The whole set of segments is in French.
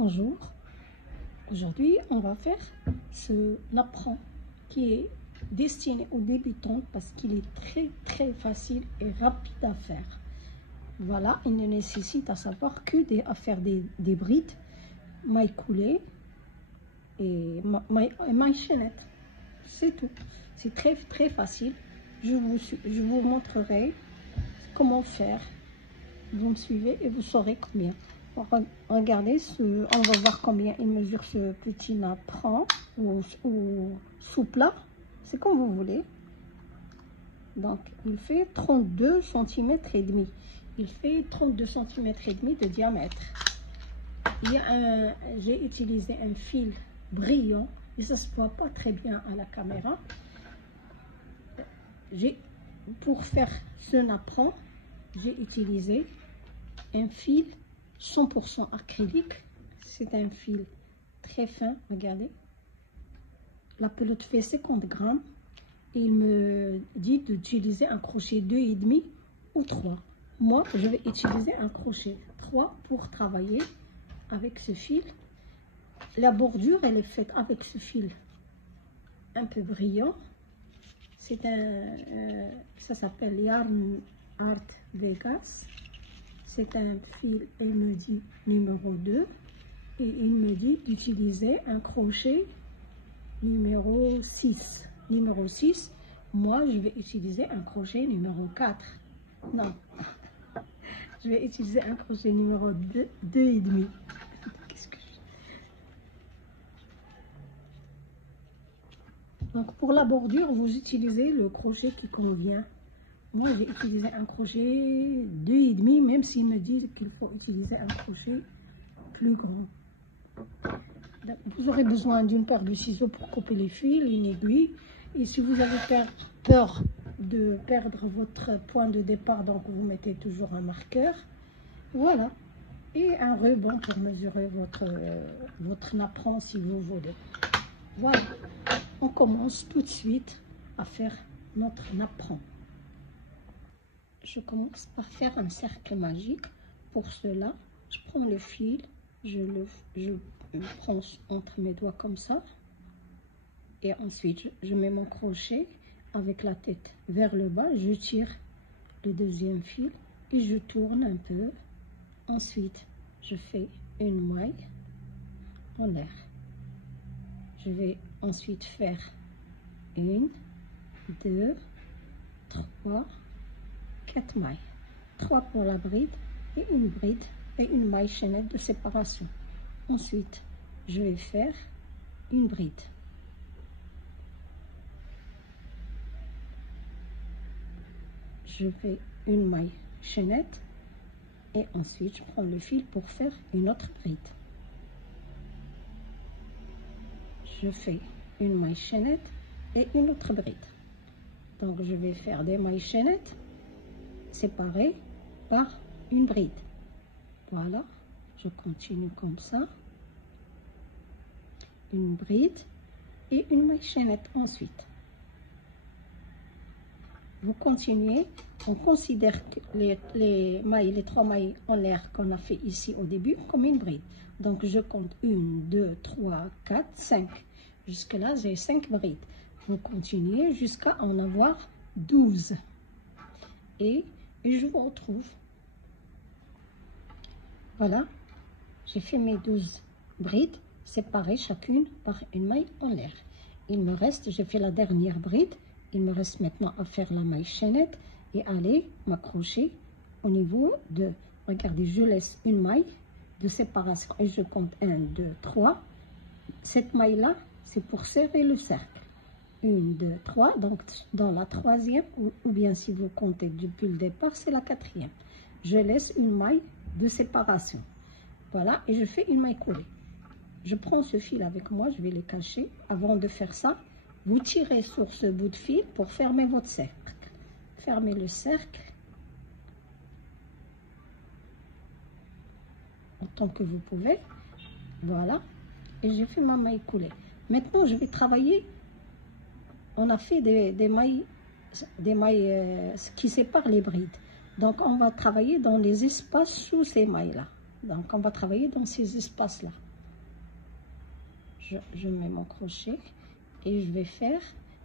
Bonjour, aujourd'hui on va faire ce apprend qui est destiné aux débutants parce qu'il est très facile et rapide à faire. Voilà, il ne nécessite à savoir que à faire des brides, mailles coulées et mailles chaînettes. C'est tout, c'est très facile. Je vous montrerai comment faire. Vous me suivez et vous saurez combien. Regardez, on va voir combien il mesure ce petit napperon ou sous-plat. C'est comme vous voulez. Donc, il fait 32 cm et demi. Il fait 32 cm et demi de diamètre. J'ai utilisé un fil brillant et ça se voit pas très bien à la caméra. Pour faire ce napperon, j'ai utilisé un fil 100% acrylique. C'est un fil très fin, regardez. La pelote fait 50 grammes. Et il me dit d'utiliser un crochet 2,5 ou 3. Moi, je vais utiliser un crochet 3 pour travailler avec ce fil. La bordure, elle est faite avec ce fil un peu brillant. C'est ça s'appelle Yarn Art Vegas. C'est un fil, il me dit numéro 2. Et il me dit d'utiliser un crochet numéro 6. Numéro 6, moi je vais utiliser un crochet numéro 4. Non, je vais utiliser un crochet numéro 2,5. Donc pour la bordure, vous utilisez le crochet qui convient. Moi j'ai utilisé un crochet 2,5, même s'il me dit qu'il faut utiliser un crochet plus grand. Vous aurez besoin d'une paire de ciseaux pour couper les fils, une aiguille. Et si vous avez peur de perdre votre point de départ, donc vous mettez toujours un marqueur. Voilà. Et un ruban pour mesurer votre napperon si vous voulez. Voilà. On commence tout de suite à faire notre napperon. Je commence par faire un cercle magique. Pour cela, je prends le fil, je le prends entre mes doigts comme ça. Et ensuite, je mets mon crochet avec la tête vers le bas. Je tire le deuxième fil et je tourne un peu. Ensuite, je fais une maille en l'air. Je vais ensuite faire 1, 2, 3, 4 mailles. 3 pour la bride et une maille chaînette de séparation. Ensuite, je vais faire une bride. Je fais une maille chaînette et ensuite je prends le fil pour faire une autre bride. Je fais une maille chaînette et une autre bride. Donc je vais faire des mailles chaînettes séparées par une bride. Voilà, je continue comme ça. Une bride et une maille chaînette ensuite. Vous continuez, on considère les 3 mailles en l'air qu'on a fait ici au début comme une bride. Donc je compte 1, 2, 3, 4, 5. Jusque là, j'ai 5 brides. Vous continuez jusqu'à en avoir 12. Et je vous retrouve. Voilà, j'ai fait mes 12 brides séparées chacune par une maille en l'air. Il me reste, j'ai fait la dernière bride. Il me reste maintenant à faire la maille chaînette et aller m'accrocher au niveau de, regardez, je laisse une maille de séparation et je compte 1, 2, 3. Cette maille-là, c'est pour serrer le cercle. 1, 2, 3, donc dans la troisième, ou bien si vous comptez depuis le départ, c'est la quatrième. Je laisse une maille de séparation. Voilà, et je fais une maille coulée. Je prends ce fil avec moi, je vais le cacher. Avant de faire ça, vous tirez sur ce bout de fil pour fermer votre cercle. Fermez le cercle autant que vous pouvez. Voilà. Et j'ai fait ma maille coulée. Maintenant, je vais travailler. On a fait des mailles qui séparent les brides. Donc, on va travailler dans les espaces sous ces mailles-là. Donc, on va travailler dans ces espaces-là. je mets mon crochet et je vais faire,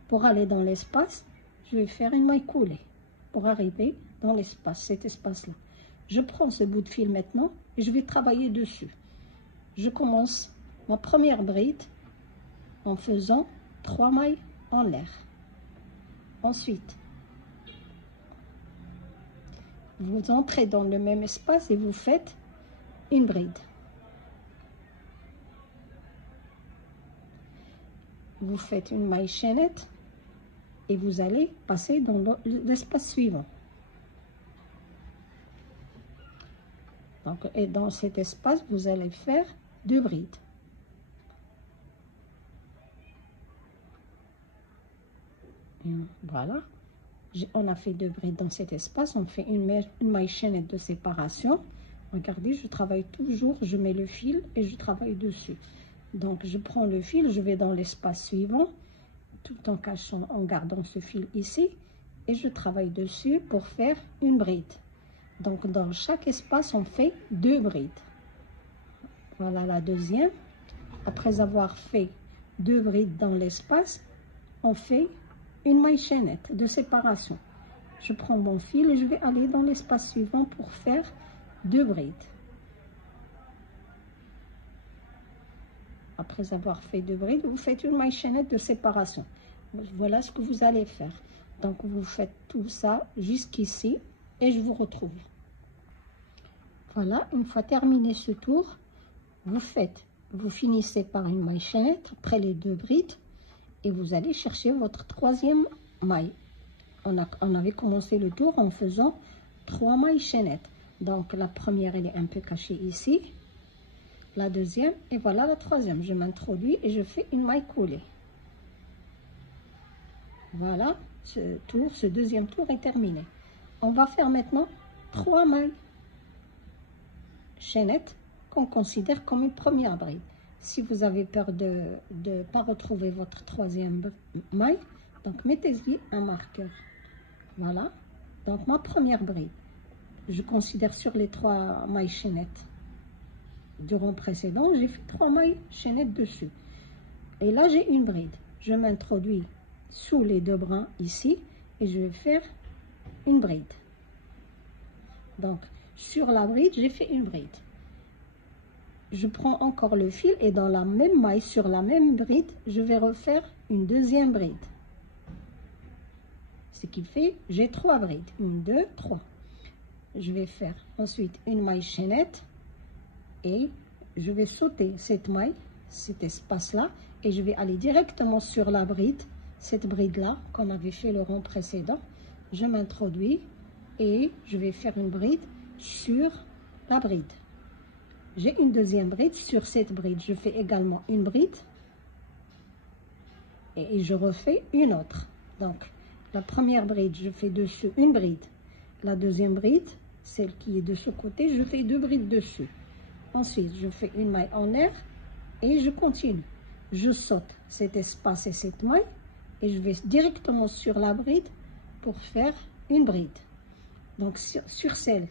pour aller dans l'espace, je vais faire une maille coulée pour arriver dans l'espace, cet espace-là. Je prends ce bout de fil maintenant et je vais travailler dessus. Je commence ma première bride en faisant 3 mailles en l'air. Ensuite, vous entrez dans le même espace et vous faites une bride. Vous faites une maille chaînette et vous allez passer dans l'espace suivant. Donc, et dans cet espace, vous allez faire 2 brides. Et voilà, on a fait 2 brides dans cet espace. On fait une maille chaînette de séparation. Regardez, je travaille toujours, je mets le fil et je travaille dessus. Donc, je prends le fil, je vais dans l'espace suivant, tout en cachant, en gardant ce fil ici, et je travaille dessus pour faire une bride. Donc, dans chaque espace, on fait 2 brides. Voilà la deuxième. Après avoir fait 2 brides dans l'espace, on fait une maille chaînette de séparation. Je prends mon fil et je vais aller dans l'espace suivant pour faire 2 brides. Après avoir fait 2 brides, vous faites une maille chaînette de séparation. Voilà ce que vous allez faire. Donc, vous faites tout ça jusqu'ici et je vous retrouve. Voilà, une fois terminé ce tour, vous finissez par une maille chaînette après les 2 brides et vous allez chercher votre 3e maille. On avait commencé le tour en faisant 3 mailles chaînettes. Donc, la première, elle est un peu cachée ici. La deuxième, et voilà la troisième. Je m'introduis et je fais une maille coulée. Voilà, ce deuxième tour est terminé. On va faire maintenant 3 mailles chaînettes qu'on considère comme une première bride. Si vous avez peur de ne pas retrouver votre 3e maille, donc mettez-y un marqueur. Voilà, donc ma première bride, je considère sur les 3 mailles chaînettes du rond précédent, j'ai fait 3 mailles chaînettes dessus. Et là, j'ai une bride. Je m'introduis sous les 2 brins ici et je vais faire une bride. Donc, sur la bride, j'ai fait une bride. Je prends encore le fil et dans la même maille, sur la même bride, je vais refaire une deuxième bride. Ce qui fait, j'ai 3 brides. 1, 2, 3. Je vais faire ensuite une maille chaînette et je vais sauter cette maille, cet espace-là, et je vais aller directement sur la bride, cette bride-là, qu'on avait fait le rond précédent. Je m'introduis et je vais faire une bride sur la bride. J'ai une deuxième bride, sur cette bride, je fais également une bride et je refais une autre. Donc, la première bride, je fais dessus une bride. La deuxième bride, celle qui est de ce côté, je fais 2 brides dessus. Ensuite, je fais une maille en l'air et je continue. Je saute cet espace et cette maille et je vais directement sur la bride pour faire une bride. Donc, sur celle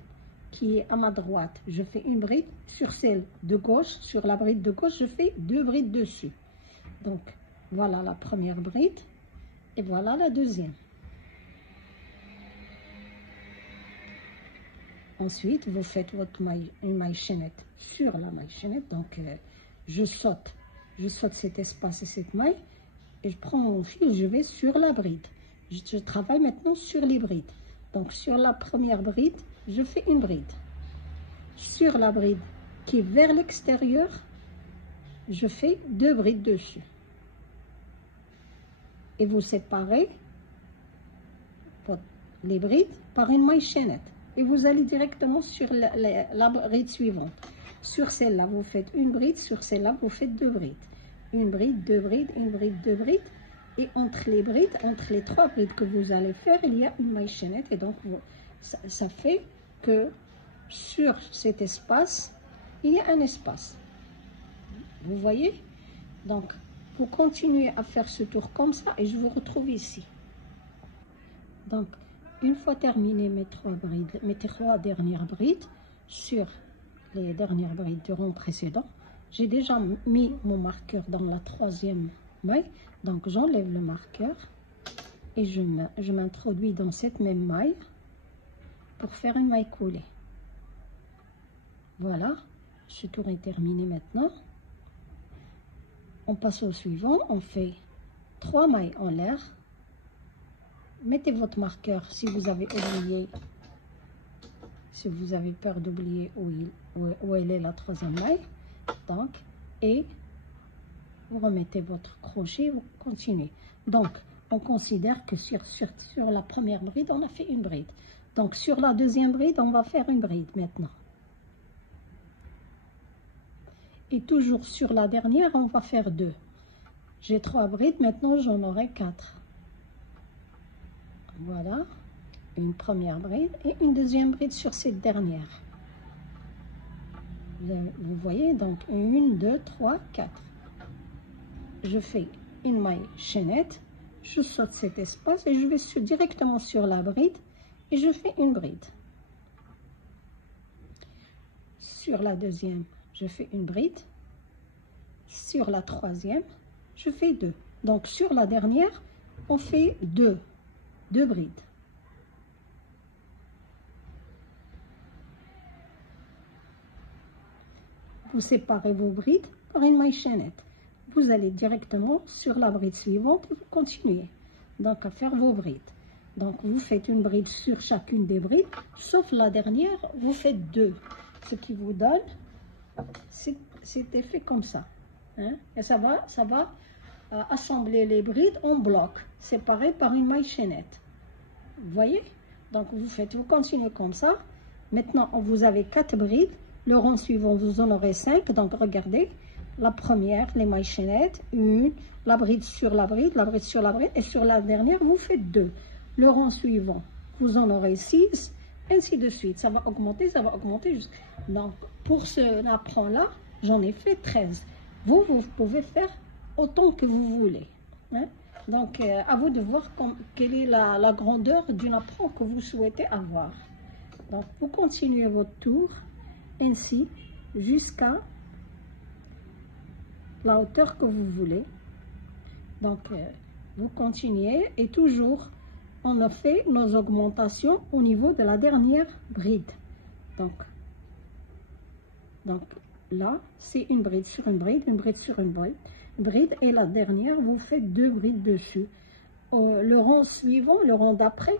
qui est à ma droite, je fais une bride. Sur celle de gauche, sur la bride de gauche, je fais 2 brides dessus. Donc, voilà la première bride et voilà la deuxième. Ensuite, vous faites votre une maille chaînette sur la maille chaînette. Donc, je saute cet espace et cette maille et je prends mon fil, je vais sur la bride. Je travaille maintenant sur les brides. Donc, sur la première bride, je fais une bride. Sur la bride qui est vers l'extérieur, je fais 2 brides dessus. Et vous séparez les brides par une maille chaînette. Et vous allez directement sur la bride suivante. Sur celle-là, vous faites une bride. Sur celle-là, vous faites 2 brides. Une bride, 2 brides, une bride, 2 brides. Et entre les brides, entre les 3 brides que vous allez faire, il y a une maille chaînette. Et donc, ça fait que sur cet espace, il y a un espace. Vous voyez? Donc, vous continuez à faire ce tour comme ça et je vous retrouve ici. Donc, une fois terminé mes 3 dernières brides, sur les dernières brides du rond précédent, J'ai déjà mis mon marqueur dans la troisième maille, donc j'enlève le marqueur et je m'introduis dans cette même maille pour faire une maille coulée. Voilà, ce tour est terminé maintenant. On passe au suivant, on fait 3 mailles en l'air. Mettez votre marqueur si vous avez oublié, si vous avez peur d'oublier où elle est la troisième maille. Donc, et vous remettez votre crochet, vous continuez. Donc, on considère que sur la première bride, on a fait une bride. Donc, sur la deuxième bride, on va faire une bride maintenant. Et toujours sur la dernière, on va faire 2. J'ai 3 brides, maintenant j'en aurai 4. Voilà, une première bride et une deuxième bride sur cette dernière. Vous voyez, donc 1, 2, 3, 4. Je fais une maille chaînette, je saute cet espace et je vais directement sur la bride et je fais une bride. Sur la deuxième, je fais une bride. Sur la troisième, je fais 2. Donc sur la dernière, on fait 2 brides. Vous séparez vos brides par une maille chaînette. Vous allez directement sur la bride suivante et vous continuez donc à faire vos brides. Donc vous faites une bride sur chacune des brides, sauf la dernière, vous faites 2. Ce qui vous donne cet effet comme ça. Hein? Et ça va assembler les brides en bloc, séparés par une maille chaînette. Vous voyez? Donc vous continuez comme ça. Maintenant, vous avez 4 brides. Le rang suivant, vous en aurez 5. Donc regardez, la première, les mailles chaînettes, 1, la bride sur la bride, la bride sur la bride, et sur la dernière, vous faites 2. Le rang suivant, vous en aurez 6, ainsi de suite. Ça va augmenter, ça va augmenter. Donc pour ce apprend-là, j'en ai fait 13. Vous pouvez faire autant que vous voulez. Hein? Donc, à vous de voir quelle est la grandeur d'une apprend que vous souhaitez avoir. Donc, vous continuez votre tour ainsi jusqu'à la hauteur que vous voulez. Donc, vous continuez et toujours, on a fait nos augmentations au niveau de la dernière bride. Donc là, c'est une bride sur une bride, une bride sur une bride, et la dernière, vous faites 2 brides dessus. Le rang suivant, le rang d'après,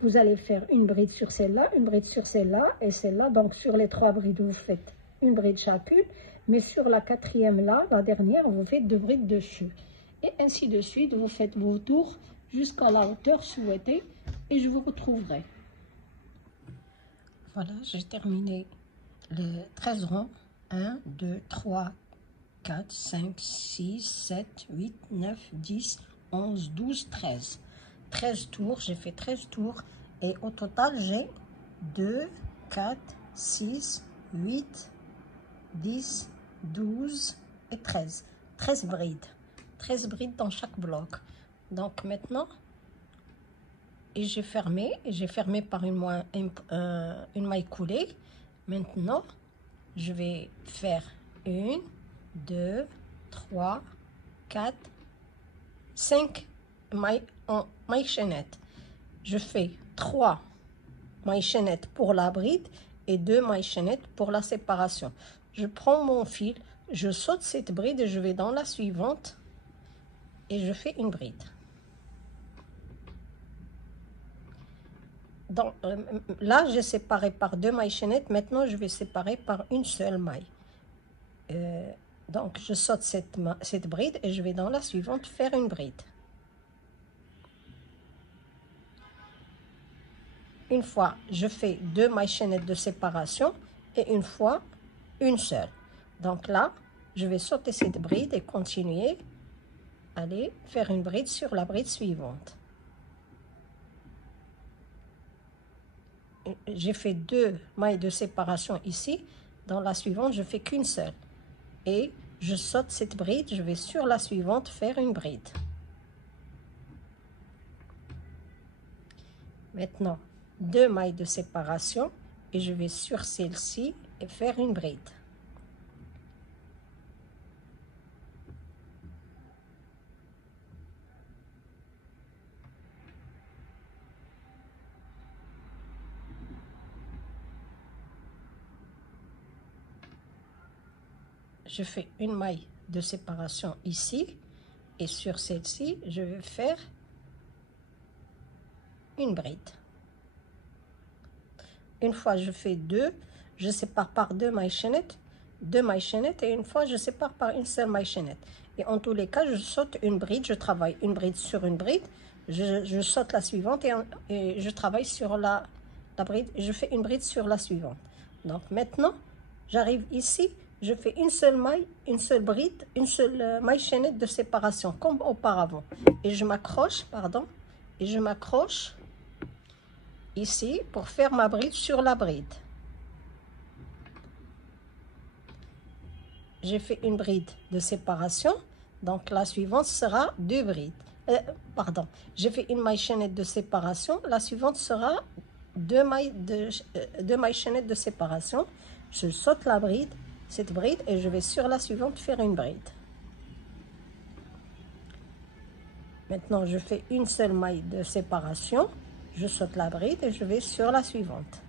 vous allez faire une bride sur celle-là, une bride sur celle-là et celle-là. Donc sur les 3 brides, vous faites une bride chacune, mais sur la 4e là, la dernière, vous faites 2 brides dessus. Et ainsi de suite, vous faites vos tours jusqu'à la hauteur souhaitée et je vous retrouverai. Voilà, j'ai terminé les 13 rangs. 1, 2, 3, 4, 5, 6, 7, 8, 9, 10, 11, 12, 13. 13 tours, j'ai fait 13 tours. Et au total, j'ai 2, 4, 6, 8, 10, 12 et 13. 13 brides. 13 brides dans chaque bloc. Donc maintenant, j'ai fermé par une maille coulée. Maintenant, je vais faire 1, 2, 3, 4, 5 mailles en maille chaînette. Je fais 3 mailles chaînettes pour la bride et 2 mailles chaînettes pour la séparation. Je prends mon fil, je saute cette bride et je vais dans la suivante et je fais une bride. Là, j'ai séparé par 2 mailles chaînettes. Maintenant, je vais séparer par une seule maille. Donc, je saute cette bride et je vais dans la suivante faire une bride. Une fois, je fais 2 mailles chaînettes de séparation et une fois, une seule. Donc là, je vais sauter cette bride et continuer à aller faire une bride sur la bride suivante. J'ai fait 2 mailles de séparation ici. Dans la suivante, je fais qu'une seule. Et je saute cette bride, je vais sur la suivante faire une bride. Maintenant, 2 mailles de séparation et je vais sur celle-ci et faire une bride. je fais une maille de séparation ici et sur celle-ci je vais faire une bride. Une fois je fais deux, je sépare par deux mailles chaînettes, et une fois je sépare par une seule maille chaînette. Et en tous les cas, je saute une bride, je travaille une bride sur une bride, je saute la suivante et je travaille sur la bride, je fais une bride sur la suivante. Donc maintenant, j'arrive ici, je fais une seule maille, une seule bride, une seule maille chaînette de séparation comme auparavant. Et je m'accroche, et je m'accroche ici pour faire ma bride sur la bride. J'ai fait une bride de séparation, donc la suivante sera deux brides. J'ai fait une maille chaînette de séparation, la suivante sera deux mailles chaînettes de séparation. Je saute la bride, cette bride, et je vais sur la suivante faire une bride. Maintenant, je fais une seule maille de séparation, je saute la bride et je vais sur la suivante.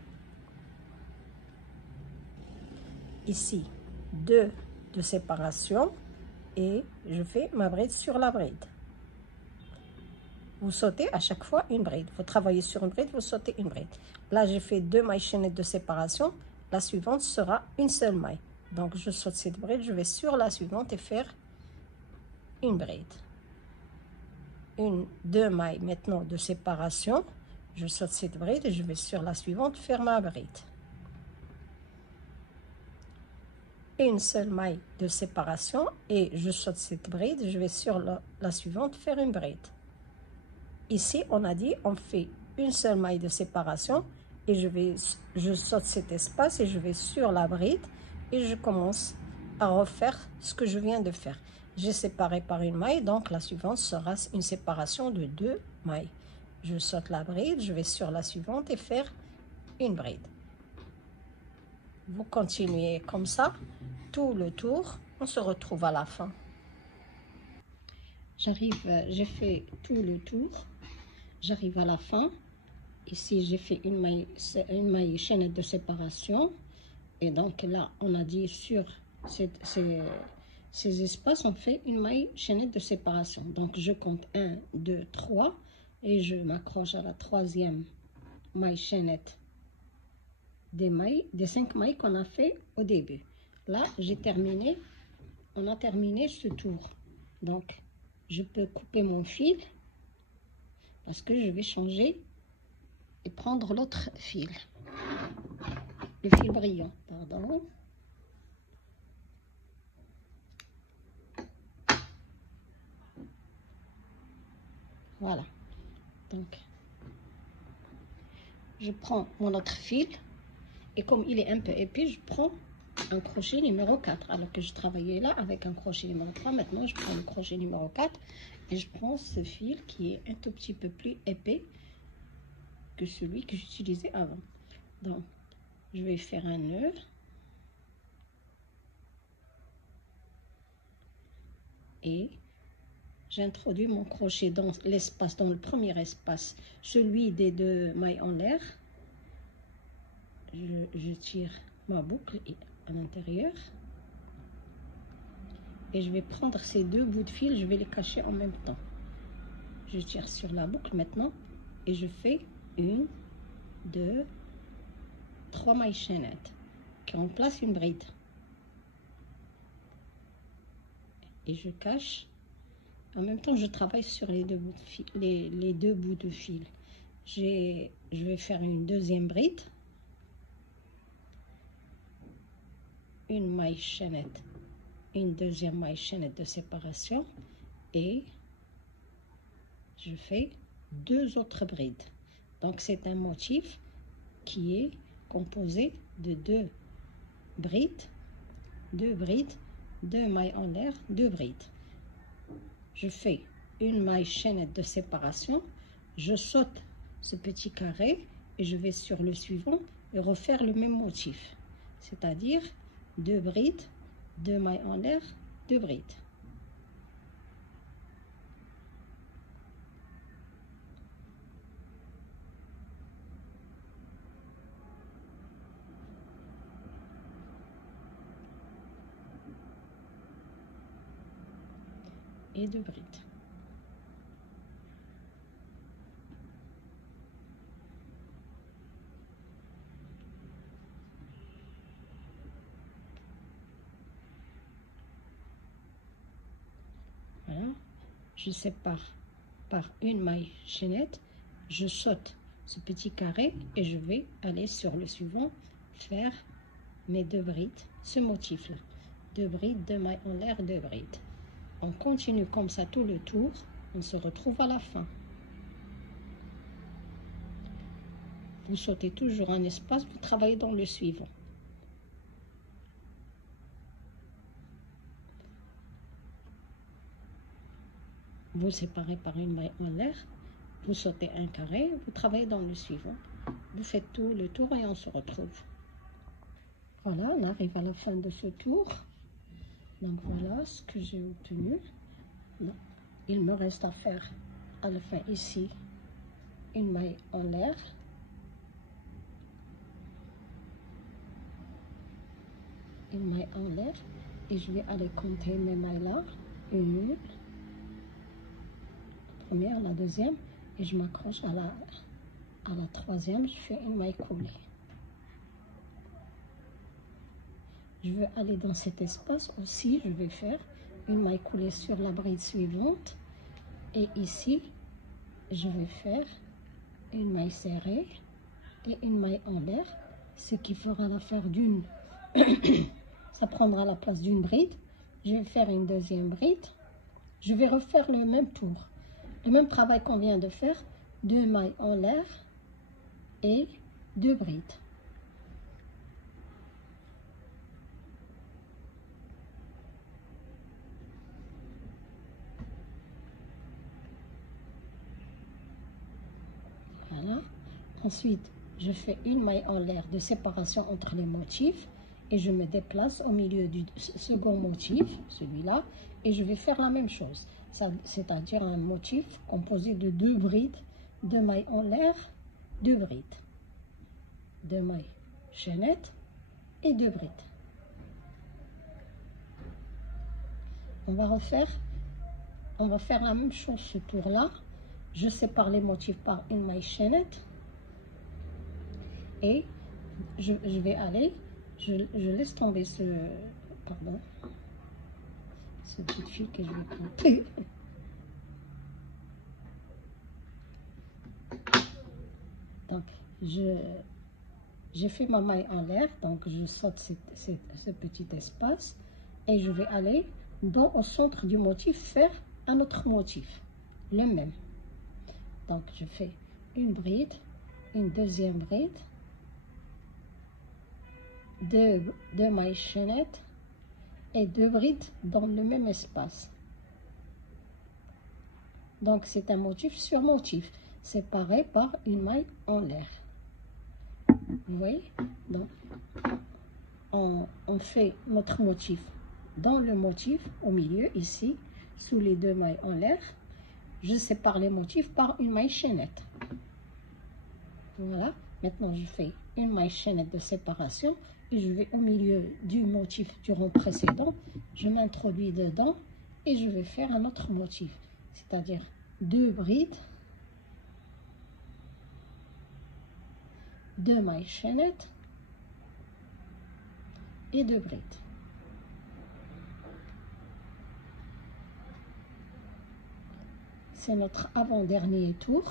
Ici, deux de séparation et je fais ma bride sur la bride. Vous sautez à chaque fois une bride. Vous travaillez sur une bride, vous sautez une bride. Là, j'ai fait deux mailles chaînettes de séparation. La suivante sera une seule maille. Donc, je saute cette bride, je vais sur la suivante et faire une bride. Deux mailles maintenant de séparation. Je saute cette bride et je vais sur la suivante faire ma bride. Une seule maille de séparation et je saute cette bride, je vais sur la suivante faire une bride. Ici, on a dit, on fait une seule maille de séparation et je saute cet espace et je vais sur la bride et je commence à refaire ce que je viens de faire. J'ai séparé par une maille, donc la suivante sera une séparation de deux mailles. Je saute la bride, je vais sur la suivante et faire une bride. Vous continuez comme ça, tout le tour, on se retrouve à la fin. J'ai fait tout le tour, j'arrive à la fin. Ici, j'ai fait une maille chaînette de séparation. Et donc là, on a dit sur ces espaces, on fait une maille chaînette de séparation. Donc, je compte 1, 2, 3 et je m'accroche à la troisième maille chaînette des 5 mailles qu'on a fait au début. Là, on a terminé ce tour. Donc, je peux couper mon fil parce que je vais changer et prendre l'autre fil. Le fil brillant, pardon. Voilà. Donc, je prends mon autre fil et comme il est un peu épais, je prends un crochet numéro 4. Alors que je travaillais là avec un crochet numéro 3, maintenant je prends le crochet numéro 4 et je prends ce fil qui est un tout petit peu plus épais que celui que j'utilisais avant. Donc, je vais faire un nœud. Et j'introduis mon crochet dans l'espace, dans le premier espace, celui des deux mailles en l'air. Je tire ma boucle à l'intérieur. Et je vais prendre ces deux bouts de fil, je vais les cacher en même temps. Je tire sur la boucle maintenant et je fais 1, 2, 3 mailles chaînettes qui remplacent une bride. Et je cache. En même temps, je travaille sur les deux bouts de fil. Les deux bouts de fil. Je vais faire une deuxième bride. Une maille chaînette. Une deuxième maille chaînette de séparation. Et je fais deux autres brides. Donc, c'est un motif qui est composé de deux brides, deux mailles en l'air, deux brides. Je fais une maille chaînette de séparation, je saute ce petit carré et je vais sur le suivant et refaire le même motif, c'est-à-dire deux brides, deux mailles en l'air, deux brides. et 2 brides. Voilà, je sépare par une maille chaînette, je saute ce petit carré et je vais aller sur le suivant, faire mes 2 brides, ce motif là, 2 brides, 2 mailles en l'air, 2 brides. On continue comme ça tout le tour, on se retrouve à la fin. Vous sautez toujours un espace, vous travaillez dans le suivant. Vous séparez par une maille en l'air, vous sautez un carré, vous travaillez dans le suivant. Vous faites tout le tour et on se retrouve. Voilà, on arrive à la fin de ce tour. Donc voilà ce que j'ai obtenu. Il me reste à faire à la fin ici une maille en l'air. Une maille en l'air. Et je vais aller compter mes mailles là. Une. Première, la deuxième, et je m'accroche à la troisième, je fais une maille coulée. Je veux aller dans cet espace aussi, je vais faire une maille coulée sur la bride suivante, et ici, je vais faire une maille serrée et une maille en l'air, ce qui fera l'affaire d'une, ça prendra la place d'une bride. Je vais faire une deuxième bride, je vais refaire le même tour. Le même travail qu'on vient de faire, 2 mailles en l'air et 2 brides. Voilà. Ensuite, je fais une maille en l'air de séparation entre les motifs et je me déplace au milieu du second motif, celui-là, et je vais faire la même chose. C'est-à-dire un motif composé de 2 brides, 2 mailles en l'air, 2 brides, 2 mailles chaînettes et 2 brides. On va faire la même chose ce tour-là. Je sépare les motifs par une maille chaînette et je vais aller, je laisse tomber ce, pardon, cette petite fille que je vais compter. Donc, j'ai fait ma maille en l'air, donc je saute ce petit espace et je vais aller au centre du motif faire un autre motif, le même. Donc, je fais une bride, une deuxième bride, deux mailles chaînettes et 2 brides dans le même espace. Donc, c'est un motif sur motif, séparé par une maille en l'air. Vous voyez? Donc, on fait notre motif dans le motif au milieu, ici, sous les 2 mailles en l'air. Je sépare les motifs par une maille chaînette. Voilà. Maintenant, je fais une maille chaînette de séparation et je vais au milieu du motif du rond précédent. Je m'introduis dedans et je vais faire un autre motif, c'est-à-dire 2 brides, 2 mailles chaînettes et 2 brides. C'est notre avant-dernier tour.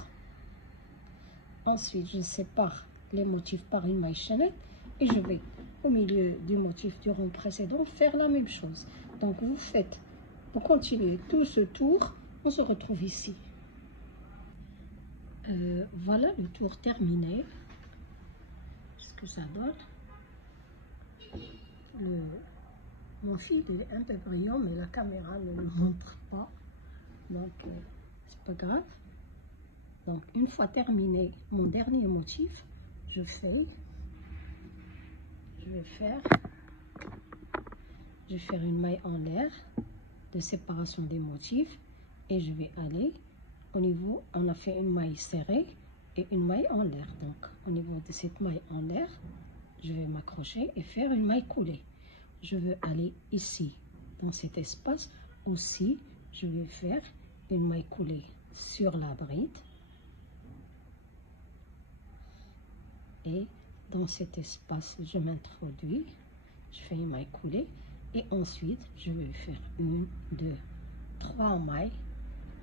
Ensuite, je sépare les motifs par une maille chaînette et je vais au milieu du motif du rond précédent faire la même chose. Donc, vous continuez tout ce tour. On se retrouve ici. Voilà le tour terminé. Ce que ça donne. Mon fil est un peu brillant, mais la caméra ne le montre pas. Donc, c'est pas grave. Donc, une fois terminé mon dernier motif, je vais faire une maille en l'air de séparation des motifs et je vais aller au niveau, on a fait une maille serrée et une maille en l'air. Donc, au niveau de cette maille en l'air, je vais m'accrocher et faire une maille coulée. Je veux aller ici, dans cet espace aussi, je vais faire une maille coulée sur la bride. Et dans cet espace, je m'introduis, je fais une maille coulée et ensuite je vais faire 1, 2, 3 mailles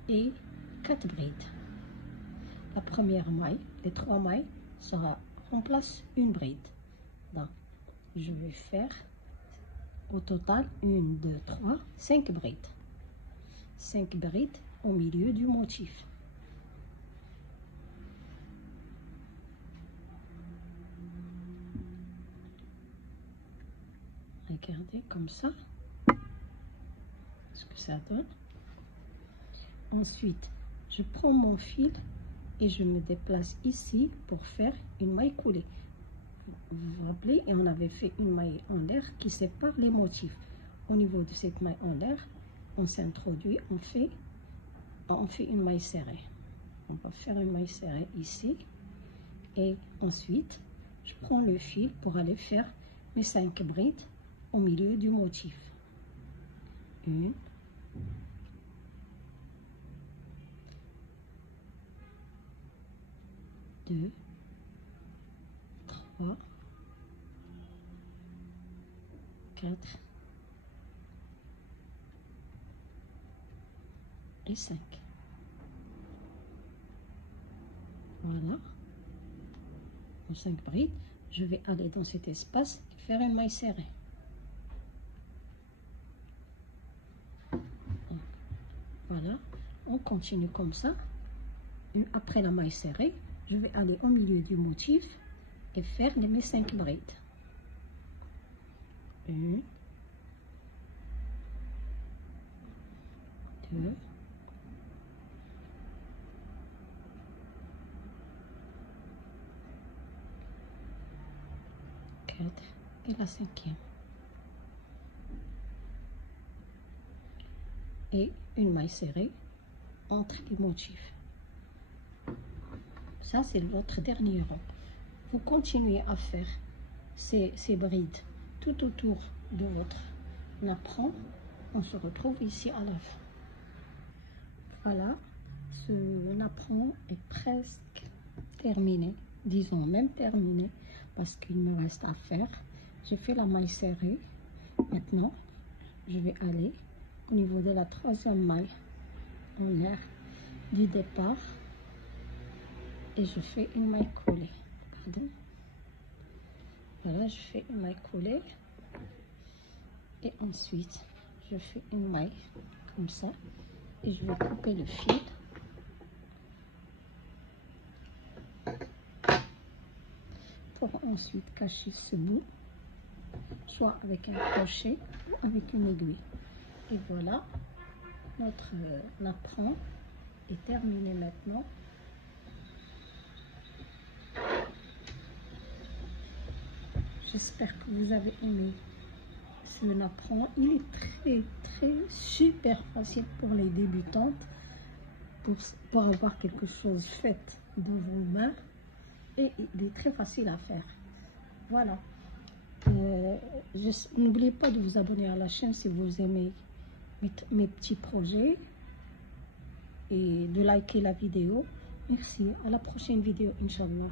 et 4 brides. La première maille, les 3 mailles, remplace une bride. Donc, je vais faire au total 1, 2, 3, 5 brides. 5 brides au milieu du motif. Regardez comme ça ce que ça donne. Ensuite, je prends mon fil et je me déplace ici pour faire une maille coulée. Vous vous rappelez, et on avait fait une maille en l'air qui sépare les motifs. Au niveau de cette maille en l'air, on s'introduit, on fait une maille serrée. On va faire une maille serrée ici. Et ensuite, je prends le fil pour aller faire mes 5 brides au milieu du motif. 1, 2, 3, 4 et 5. Voilà. En 5 brides, je vais aller dans cet espace et faire une maille serrée. Voilà, on continue comme ça. Après la maille serrée, je vais aller au milieu du motif et faire mes 5 brides. 1, 2, 4 et la 5e. Et une maille serrée entre les motifs. Ça, c'est votre dernier rang. Vous continuez à faire ces brides tout autour de votre napperon. On se retrouve ici à la fin. Voilà, ce napperon est presque terminé, disons même terminé, parce qu'il me reste à faire. J'ai fait la maille serrée. Maintenant, je vais aller au niveau de la 3e maille en l'air du départ et je fais une maille coulée. Regardez. Voilà, je fais une maille coulée et ensuite je fais une maille comme ça et je vais couper le fil pour ensuite cacher ce bout, soit avec un crochet ou avec une aiguille. Et voilà, notre napperon est terminé maintenant. J'espère que vous avez aimé ce napperon. Il est super facile pour les débutantes, pour avoir quelque chose fait dans vos mains. Et il est très facile à faire. Voilà. N'oubliez pas de vous abonner à la chaîne si vous aimez mes petits projets et de liker la vidéo. Merci. À la prochaine vidéo, Inch'Allah.